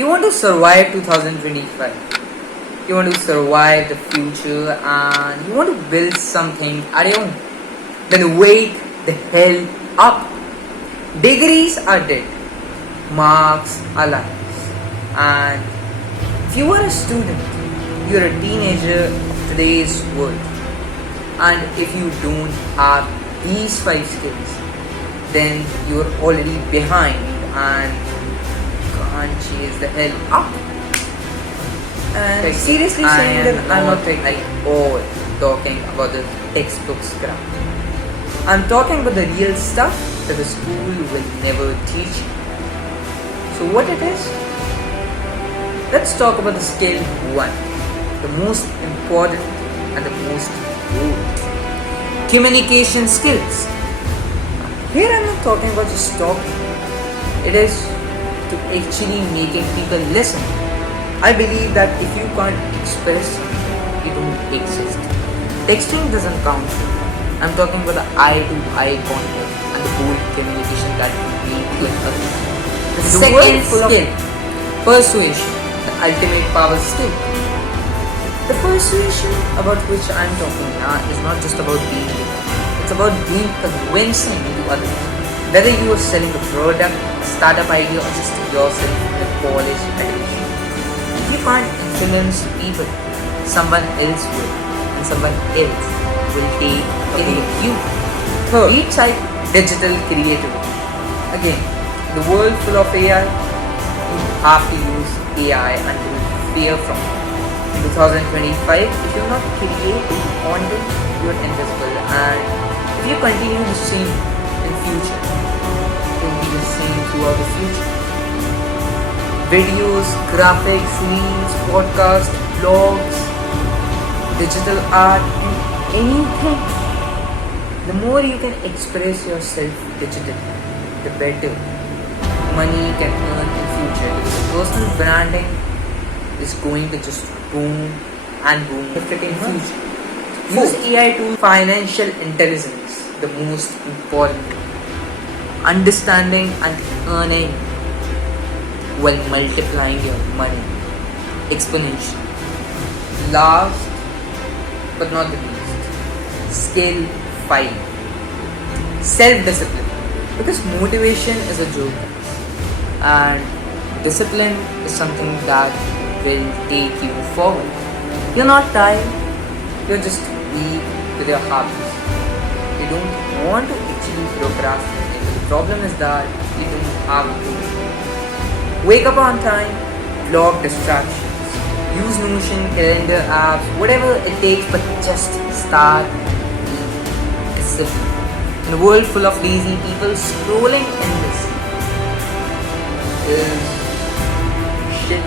You want to survive 2025. You want to survive the future and you want to build something at your own. Then wake the hell up. Degrees are dead. Marks are lies. And if you are a student, you're a teenager of today's world. And if you don't have these 5 skills, then you're already behind and can't chase the hell up. And seriously saying that I'm not like all talking about the textbooks crap. I'm talking about the real stuff that the school will never teach you. So what it is? Let's talk about the skill 1, the most important and the most old. Communication skills. Here I'm not talking about just talking. It is to actually making people listen. I believe that if you can't express something, you don't exist. Texting doesn't count. I'm talking about the eye-to-eye contact and the whole communication that you make with others. The second skill, persuasion, the ultimate power skill. The persuasion about which I'm talking now is not just about being able. It's about being convincing to others. Whether you are selling a product, a startup idea, or just yourself in a college education. If you can't influence people, someone else will, and someone else will take care of you. Third, type digital creativity. Again, the world full of AI, you have to use AI and you will fear from it. In 2025, if you're not creating content, you're invisible, and if you continue the same in future, you'll be the same throughout the future. Videos, graphics, reels, podcasts, blogs, digital art, and anything. The more you can express yourself digitally, the better money you can earn in future. Because personal branding is going to just boom and boom in the freaking future. Use AI to financial intelligence, the most important. Understanding and earning while multiplying your money exponentially. Last but not the least, skill 5, self-discipline. Because motivation is a joke and discipline is something that will take you forward. You're not tired, you're just weak with your habits. You don't want to actually procrastinate. The problem is that you don't have to. Wake up on time, block distractions, use Notion, calendar apps, whatever it takes, but just start being disciplined. In a world full of lazy people scrolling endlessly is shit,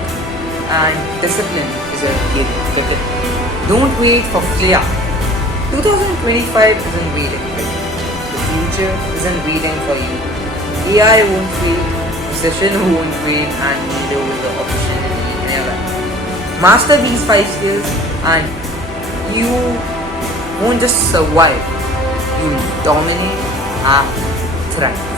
and discipline is a given. Don't wait for flair. 2025 isn't waiting for you. The future isn't waiting for you. AI won't wait, recession won't wait, and neither will the opportunity in your life. Master these 5 skills and you won't just survive, you'll dominate and thrive.